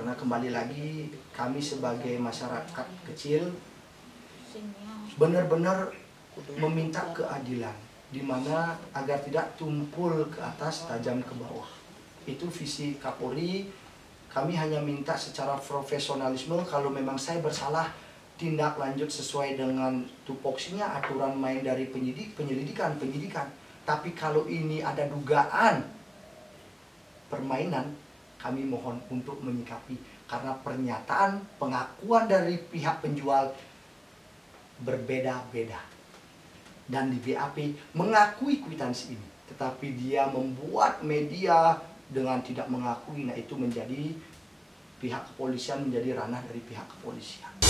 karena kembali lagi kami sebagai masyarakat kecil benar-benar meminta keadilan, di mana agar tidak tumpul ke atas tajam ke bawah. Itu visi Kapolri. Kami hanya minta secara profesionalisme, kalau memang saya bersalah, tindak lanjut sesuai dengan tupoksinya, aturan main dari penyidikan. Tapi kalau ini ada dugaan permainan, kami mohon untuk menyikapi, karena pernyataan pengakuan dari pihak penjual berbeda-beda. Dan di BAP mengakui kwitansi ini, tetapi dia membuat media dengan tidak mengakui. Nah, itu menjadi pihak kepolisian, menjadi ranah dari pihak kepolisian.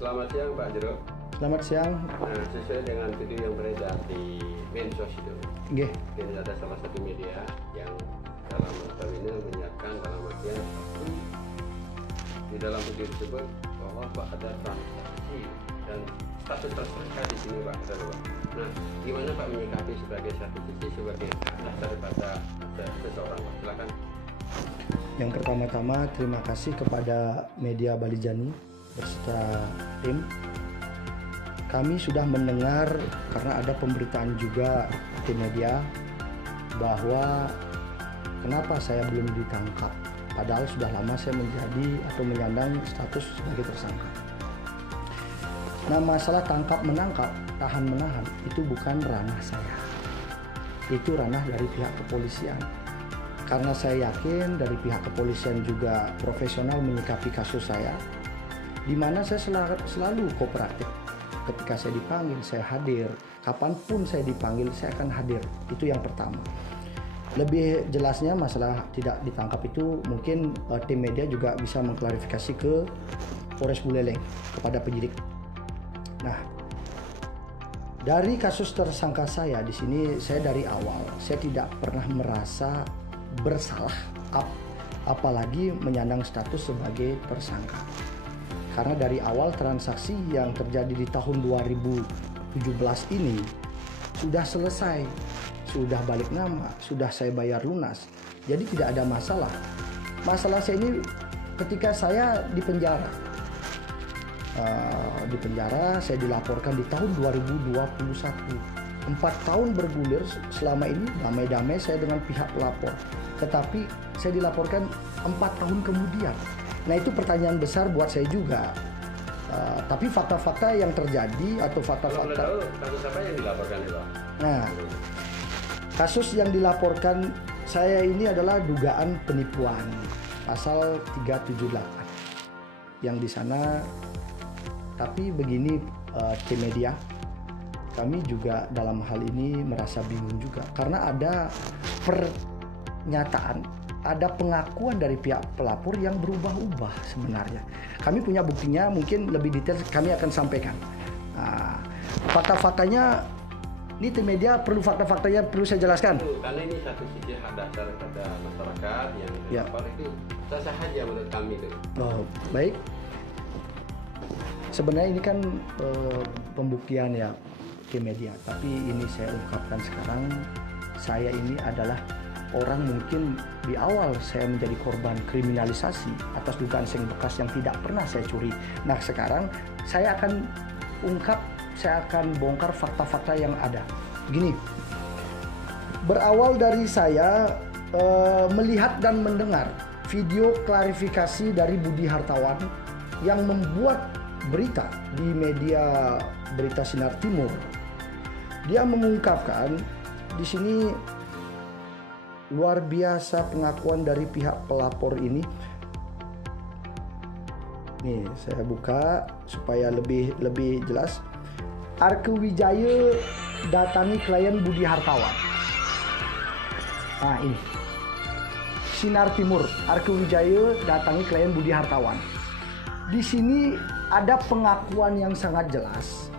Selamat siang Pak Jero. Selamat siang. Nah, sesuai dengan video yang beredar di medsos itu, ini ada salah satu media yang dalam notabene menyiarkan dalam artian di dalam video tersebut bahwa Pak ada transaksi dan status tersangka di sini Pak. Nah, gimana Pak menyikapi sebagai satu sisi sebagai atas daripada seseorang Pak? Silakan. Yang pertama-tama terima kasih kepada media Balijani beserta tim. Kami sudah mendengar, karena ada pemberitaan juga di media, bahwa kenapa saya belum ditangkap, padahal sudah lama saya menjadi atau menyandang status sebagai tersangka. Nah, masalah tangkap menangkap, tahan menahan, itu bukan ranah saya, itu ranah dari pihak kepolisian. Karena saya yakin dari pihak kepolisian juga profesional menyikapi kasus saya, di mana saya selalu kooperatif. Ketika saya dipanggil, saya hadir. Kapanpun saya dipanggil, saya akan hadir. Itu yang pertama. Lebih jelasnya masalah tidak ditangkap itu mungkin tim media juga bisa mengklarifikasi ke Polres Buleleng, kepada penyidik. Nah, dari kasus tersangka saya di sini, saya dari awal saya tidak pernah merasa bersalah, apalagi menyandang status sebagai tersangka. Karena dari awal transaksi yang terjadi di tahun 2017 ini sudah selesai, sudah balik nama, sudah saya bayar lunas. Jadi tidak ada masalah. Masalah saya ini ketika saya di penjara. Saya dilaporkan di tahun 2021. 4 tahun bergulir selama ini damai-damai saya dengan pihak pelapor. Tetapi saya dilaporkan 4 tahun kemudian. Nah, itu pertanyaan besar buat saya juga. Tapi fakta-fakta yang terjadi atau fakta-fakta... Kasus apa yang dilaporkan itu? Nah, kasus yang dilaporkan saya ini adalah dugaan penipuan, pasal 378. Yang di sana, tapi begini tim media, kami juga dalam hal ini merasa bingung juga. Karena ada pernyataan, ada pengakuan dari pihak pelapor yang berubah-ubah sebenarnya. Kami punya buktinya, mungkin lebih detail kami akan sampaikan. Nah, fakta-faktanya, ini tim media perlu fakta-faktanya perlu saya jelaskan. Karena ini satu sisi hak dasar pada masyarakat yang dilapor itu sah-sah saja menurut kami itu. Oh, baik. Sebenarnya ini kan pembuktian ya tim media, tapi ini saya ungkapkan sekarang, saya ini adalah orang mungkin di awal saya menjadi korban kriminalisasi atas dugaan seng bekas yang tidak pernah saya curi. Nah, sekarang saya akan ungkap, saya akan bongkar fakta-fakta yang ada. Gini, berawal dari saya melihat dan mendengar video klarifikasi dari Budi Hartawan yang membuat berita di media Berita Sinar Timur. Dia mengungkapkan di sini luar biasa pengakuan dari pihak pelapor ini. Nih, saya buka supaya lebih jelas. Arke Wijaya datangi klien Budi Hartawan. Nah, ini. Sinar Timur, Arke Wijaya datangi klien Budi Hartawan. Di sini ada pengakuan yang sangat jelas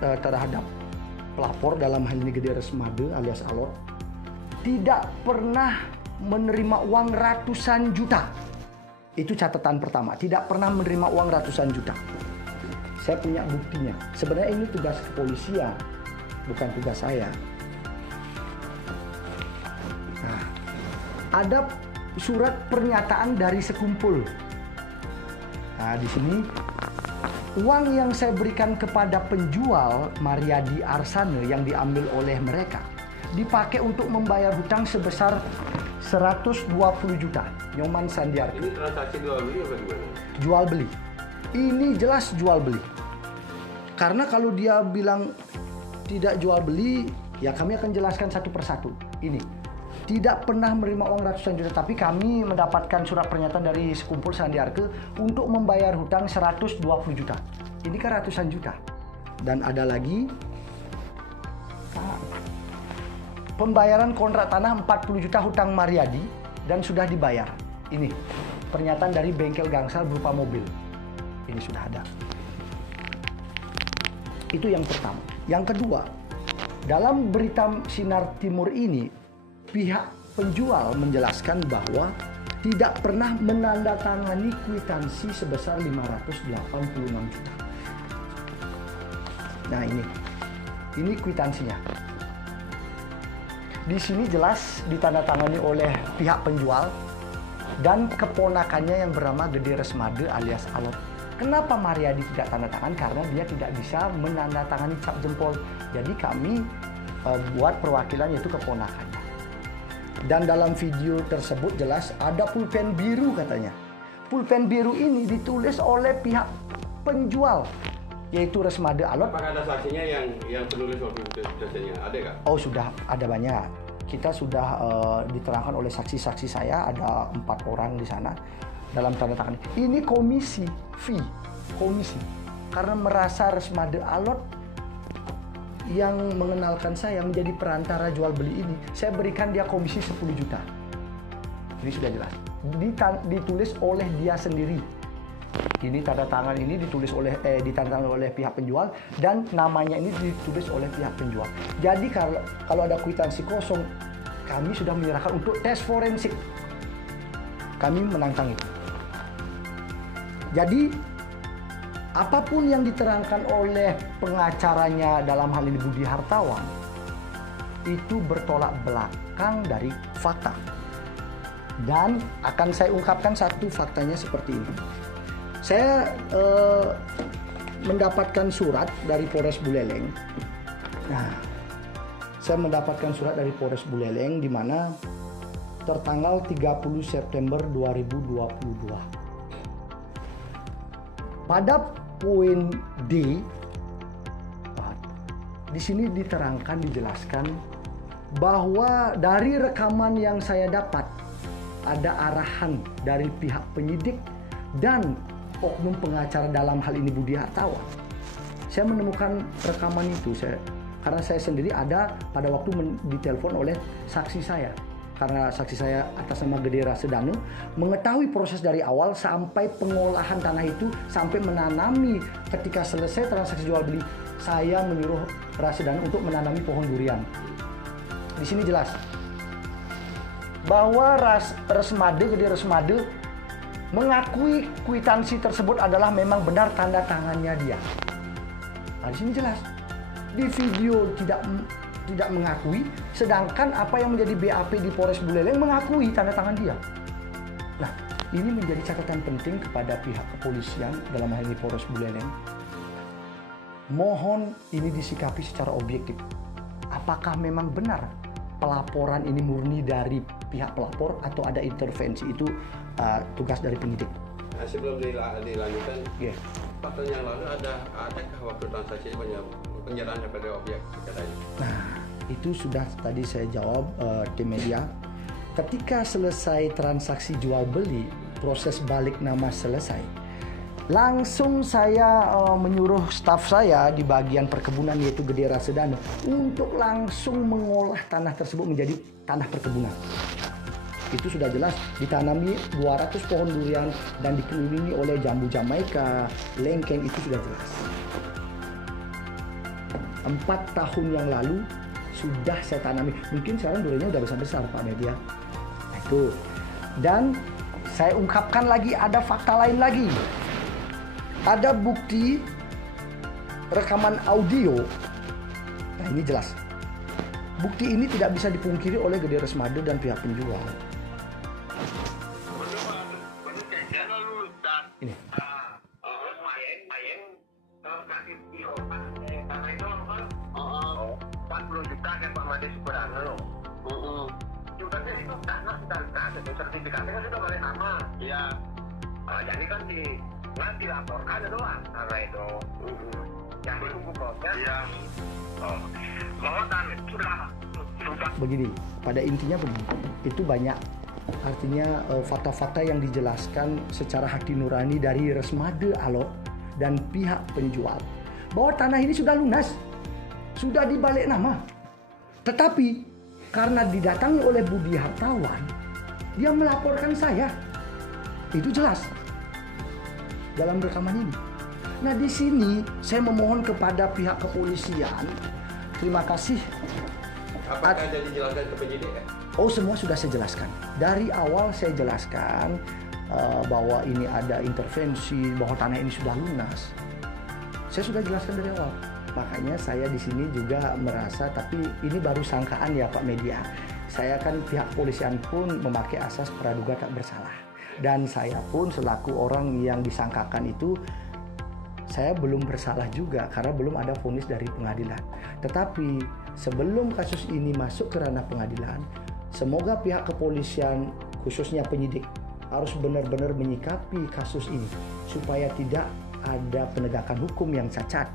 terhadap pelapor, dalam hal ini Gede Resmade alias Alor, tidak pernah menerima uang ratusan juta. Itu catatan pertama, tidak pernah menerima uang ratusan juta. Saya punya buktinya. Sebenarnya ini tugas kepolisian, bukan tugas saya. Nah, ada surat pernyataan dari sekumpul. Nah, di sini uang yang saya berikan kepada penjual Mariadi Arsane yang diambil oleh mereka dipakai untuk membayar hutang sebesar 120 juta. Nyoman Sandiarke. Ini transaksi jual beli apa gimana? Jual beli. Ini jelas jual beli. Karena kalau dia bilang tidak jual beli, ya kami akan jelaskan satu persatu. Ini tidak pernah menerima uang ratusan juta, tapi kami mendapatkan surat pernyataan dari sekumpul Sandiarke untuk membayar hutang 120 juta. Ini kan ratusan juta. Dan ada lagi pembayaran kontrak tanah 40 juta hutang Mariadi dan sudah dibayar. Ini pernyataan dari bengkel gangsal berupa mobil. Ini sudah ada. Itu yang pertama. Yang kedua, dalam berita Sinar Timur ini, pihak penjual menjelaskan bahwa tidak pernah menandatangani kwitansi sebesar 586 juta. Nah, ini kwitansinya. Di sini jelas ditandatangani oleh pihak penjual dan keponakannya yang bernama Gede Resmade alias Alot. Kenapa Mariadi tidak tanda tangan? Karena dia tidak bisa menandatangani cap jempol. Jadi kami buat perwakilan, yaitu keponakannya. Dan dalam video tersebut jelas ada pulpen biru katanya. Pulpen biru ini ditulis oleh pihak penjual, yaitu Resmade Alot. Apakah ada saksinya yang penulis waktu itu saksinya? Ada nggak? Oh, sudah ada banyak. Kita sudah diterangkan oleh saksi-saksi saya, ada 4 orang di sana dalam tanda tangan. Ini komisi, fee, komisi. Karena merasa Resmade Alot yang mengenalkan saya menjadi perantara jual beli ini, saya berikan dia komisi 10 juta. Ini sudah jelas. Ditulis oleh dia sendiri. Ini tanda tangan ini ditandatangani oleh pihak penjual dan namanya ini ditulis oleh pihak penjual. Jadi kalau ada kwitansi kosong, kami sudah menyerahkan untuk tes forensik. Kami menantang itu. Jadi apapun yang diterangkan oleh pengacaranya dalam hal ini Budi Hartawan itu bertolak belakang dari fakta. Dan akan saya ungkapkan satu faktanya seperti ini. Saya mendapatkan surat dari Polres Buleleng. Nah, saya mendapatkan surat dari Polres Buleleng di mana tertanggal 30 September 2022. Pada poin D, di sini diterangkan, dijelaskan bahwa dari rekaman yang saya dapat ada arahan dari pihak penyidik dan oknum pengacara dalam hal ini Budi Hartawan. Saya menemukan rekaman itu karena saya sendiri ada pada waktu ditelepon oleh saksi saya. Karena saksi saya atas nama Gede Rasedano mengetahui proses dari awal sampai pengolahan tanah itu sampai menanami. Ketika selesai transaksi jual beli, saya menyuruh Rasedano untuk menanami pohon durian. Di sini jelas bahwa Gede Resmade mengakui kwitansi tersebut adalah memang benar tanda tangannya dia. Nah, di sini jelas. Di video tidak mengakui, sedangkan apa yang menjadi BAP di Polres Buleleng mengakui tanda tangan dia. Nah, ini menjadi catatan penting kepada pihak kepolisian dalam hal ini Polres Buleleng. Mohon ini disikapi secara objektif. Apakah memang benar pelaporan ini murni dari pihak pelapor atau ada intervensi? Itu tugas dari penyidik. Nah, sebelum dilanjutkan, waktu yang lalu adakah waktu transaksi penyerahan kepada objek katanya? Nah, itu sudah tadi saya jawab di media. Ketika selesai transaksi jual beli, proses balik nama selesai, langsung saya menyuruh staf saya di bagian perkebunan yaitu Gede Rasedano untuk langsung mengolah tanah tersebut menjadi tanah perkebunan. Itu sudah jelas ditanami 200 pohon durian dan dikelilingi oleh jambu Jamaika, lengkeng, itu sudah jelas. 4 tahun yang lalu sudah saya tanami. Mungkin sekarang duriannya udah besar-besar Pak Media. Nah, Tuh. Dan saya ungkapkan lagi, ada fakta lain lagi. Ada bukti rekaman audio. Nah, ini jelas. Bukti ini tidak bisa dipungkiri oleh Gede Resmade dan pihak penjual. Ini. Sertifikatnya kan sudah balik nama. Iya. Jadi kan dilaporkan doang karena itu. Yang menunggu proses. Iya. Bahwa kan sudah. Begini, pada intinya begini, itu banyak. Artinya fakta-fakta yang dijelaskan secara hati nurani dari Resmade Alor dan pihak penjual bahwa tanah ini sudah lunas, sudah dibalik nama. Tetapi karena didatangi oleh Budi Hartawan, dia melaporkan saya. Itu jelas dalam rekaman ini. Nah, di sini saya memohon kepada pihak kepolisian, terima kasih. Apakah ada dijelaskan ke penyidik ya? Oh, semua sudah saya jelaskan. Dari awal saya jelaskan bahwa ini ada intervensi, bahwa tanah ini sudah lunas. Saya sudah jelaskan dari awal. Makanya saya di sini juga merasa, tapi ini baru sangkaan ya Pak Media. Saya kan pihak kepolisian pun memakai asas praduga tak bersalah. Dan saya pun selaku orang yang disangkakan itu, saya belum bersalah juga karena belum ada vonis dari pengadilan. Tetapi sebelum kasus ini masuk ke ranah pengadilan, semoga pihak kepolisian, khususnya penyidik, harus benar-benar menyikapi kasus ini supaya tidak ada penegakan hukum yang cacat.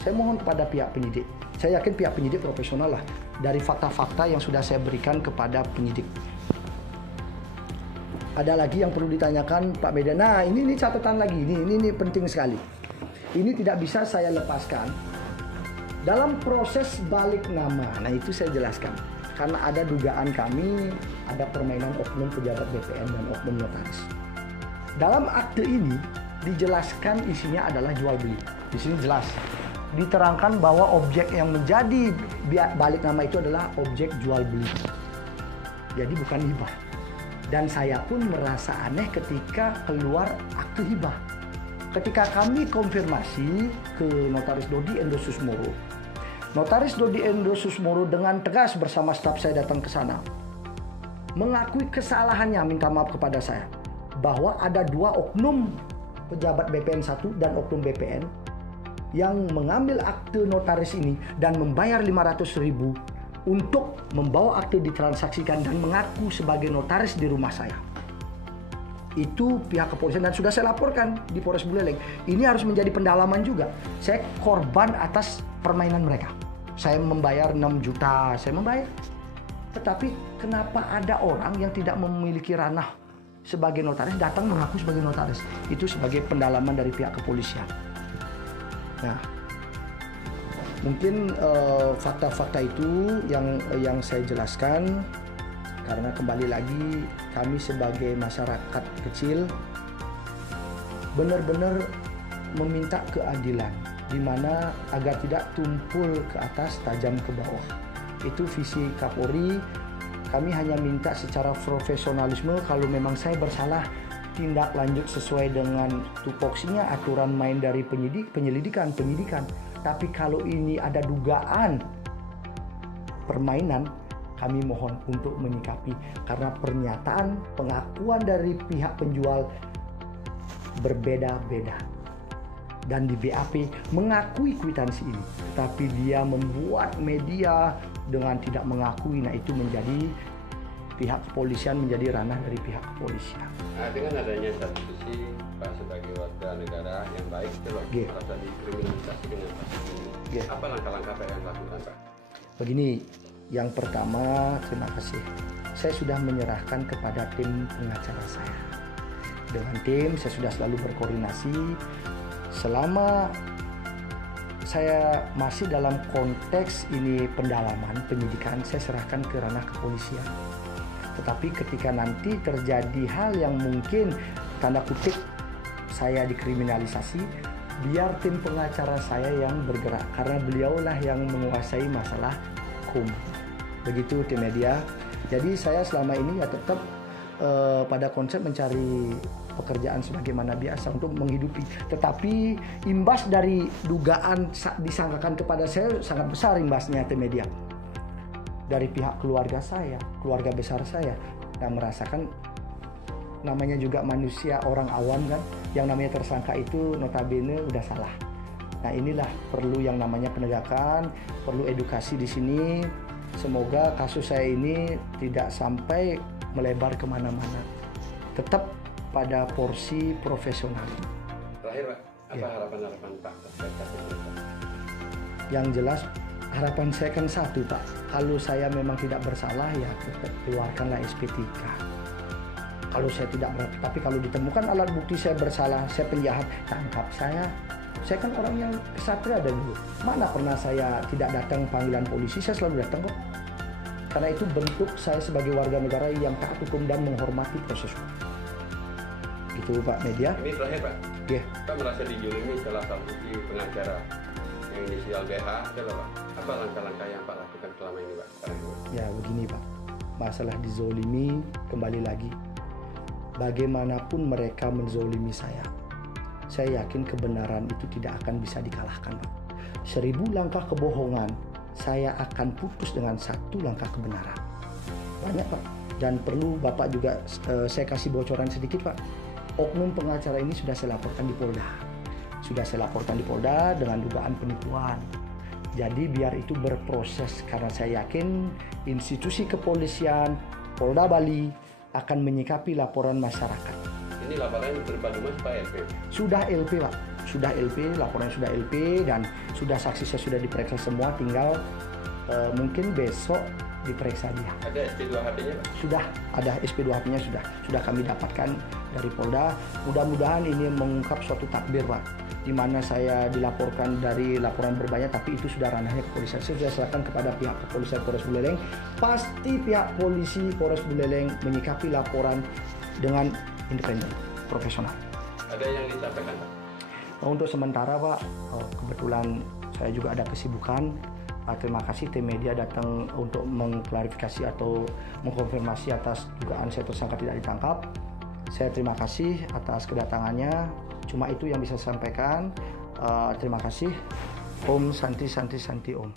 Saya mohon kepada pihak penyidik. Saya yakin pihak penyidik profesional lah dari fakta-fakta yang sudah saya berikan kepada penyidik. Ada lagi yang perlu ditanyakan Pak Media. Nah, ini catatan lagi. Ini penting sekali. Ini tidak bisa saya lepaskan. Dalam proses balik nama, nah itu saya jelaskan. Karena ada dugaan kami, ada permainan oknum pejabat BPN dan oknum notaris. Dalam akte ini dijelaskan isinya adalah jual beli. Di sini jelas diterangkan bahwa objek yang menjadi balik nama itu adalah objek jual beli. Jadi bukan hibah. Dan saya pun merasa aneh ketika keluar akte hibah. Ketika kami konfirmasi ke Notaris Dodi Endo Susmoro, Notaris Dodi Endo Susmoro dengan tegas bersama staf saya datang ke sana, mengakui kesalahannya, minta maaf kepada saya, bahwa ada dua oknum pejabat BPN 1 dan oknum BPN yang mengambil akte notaris ini dan membayar 500.000 untuk membawa akte ditransaksikan dan mengaku sebagai notaris di rumah saya. Itu pihak kepolisian dan sudah saya laporkan di Polres Buleleng. Ini harus menjadi pendalaman juga. Saya korban atas permainan mereka. Saya membayar 6 juta, saya membayar. Tetapi kenapa ada orang yang tidak memiliki ranah sebagai notaris datang mengaku sebagai notaris? Itu sebagai pendalaman dari pihak kepolisian. Nah, mungkin fakta-fakta itu yang saya jelaskan. Karena kembali lagi kami sebagai masyarakat kecil benar-benar meminta keadilan, di mana agar tidak tumpul ke atas tajam ke bawah. Itu visi Kapolri. Kami hanya minta secara profesionalisme, kalau memang saya bersalah, tindak lanjut sesuai dengan tupoksinya, aturan main dari penyidikan. Tapi kalau ini ada dugaan permainan, kami mohon untuk menyikapi, karena pernyataan pengakuan dari pihak penjual berbeda-beda. Dan di BAP mengakui kwitansi ini, tapi dia membuat media dengan tidak mengakui. Nah, itu menjadi pihak kepolisian, menjadi ranah dari pihak kepolisian. Nah, dengan adanya satu sisi Pak sebagai warga negara yang baik, merasa dikriminalisasi dengan kasus ini. Apa langkah-langkah yang dilakukan, Pak? Begini. Yang pertama, terima kasih. Saya sudah menyerahkan kepada tim pengacara saya. Dengan tim, saya sudah selalu berkoordinasi. Selama saya masih dalam konteks ini pendalaman, penyidikan, saya serahkan ke ranah kepolisian. Tetapi ketika nanti terjadi hal yang mungkin, tanda kutip, saya dikriminalisasi, biar tim pengacara saya yang bergerak. Karena beliaulah yang menguasai masalah hukum. Begitu tim media. Jadi saya selama ini ya tetap pada konsep mencari pekerjaan sebagaimana biasa untuk menghidupi. Tetapi imbas dari dugaan disangkakan kepada saya sangat besar imbasnya T-Media. Dari pihak keluarga saya, keluarga besar saya, yang merasakan namanya juga manusia orang awam kan, yang namanya tersangka itu notabene udah salah. Nah inilah perlu yang namanya penegakan, perlu edukasi di sini. Semoga kasus saya ini tidak sampai melebar kemana-mana. Tetap pada porsi profesional. Terakhir Pak, apa harapan-harapan Pak terkait kasus ini? Yang jelas harapan saya kan satu Pak, kalau saya memang tidak bersalah ya keluarkanlah SP3. Kalau saya tidak bersalah, tapi kalau ditemukan alat bukti saya bersalah, saya penjahat, tangkap saya. Saya kan orang yang kesatria dari dulu. Mana pernah saya tidak datang panggilan polisi, saya selalu datang kok. Karena itu bentuk saya sebagai warga negara yang taat hukum dan menghormati proses hukum. Gitu Pak Media. Ini terakhir Pak. Yeah. Pak merasa dijolimi salah satu pengacara yang inisial BH adalah Pak. Apa langkah-langkah yang Pak lakukan selama ini Pak? Ya begini Pak, masalah dizolimi kembali lagi. Bagaimanapun mereka menzolimi saya yakin kebenaran itu tidak akan bisa dikalahkan Pak. 1000 langkah kebohongan, saya akan putus dengan 1 langkah kebenaran. Banyak Pak. Dan perlu Bapak juga saya kasih bocoran sedikit Pak. Oknum pengacara ini sudah saya laporkan di Polda. Dengan dugaan penipuan. Jadi biar itu berproses, karena saya yakin institusi kepolisian Polda Bali akan menyikapi laporan masyarakat. Ini laporan berupa Mas Pak LP? Sudah LP Pak, laporan sudah LP dan sudah saksi saya sudah diperiksa semua, tinggal mungkin besok diperiksa dia. Ada SP2HP-nya Pak? Sudah, ada SP2HP-nya sudah kami dapatkan dari Polda. Mudah-mudahan ini mengungkap suatu takbir Pak, di mana saya dilaporkan dari laporan berbanyak, tapi itu sudah ranahnya kepolisian. Saya sudah serahkan kepada pihak kepolisian Polres Buleleng. Pasti pihak polisi Polres Buleleng menyikapi laporan dengan independen, profesional. Ada yang disampaikan Pak? Untuk sementara Pak, kebetulan saya juga ada kesibukan. Terima kasih T-Media datang untuk mengklarifikasi atau mengkonfirmasi atas dugaan saya tersangka tidak ditangkap. Saya terima kasih atas kedatangannya. Cuma itu yang bisa saya sampaikan. Terima kasih. Om Santi Santi Santi Om.